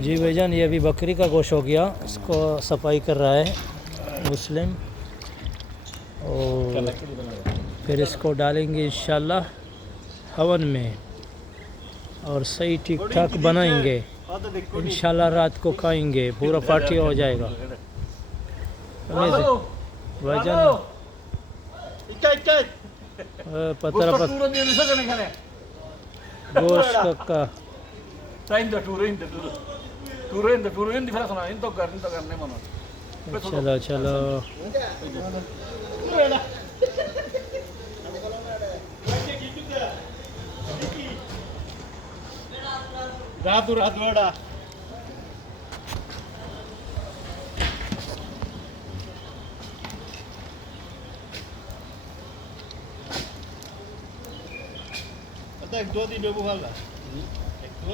जी भाईजान, ये अभी बकरी का गोश्त हो गया, इसको सफाई कर रहा है मुस्लिम, और फिर इसको डालेंगे इंशाल्लाह हवन में और सही ठीक ठाक बनाएंगे इंशाल्लाह। रात को खाएंगे, पूरा पार्टी हो जाएगा भाईजान। पतरा गोश्त का चलो चलो रातू रातवाड़ा एक दो दिन बेबू वाला एक तो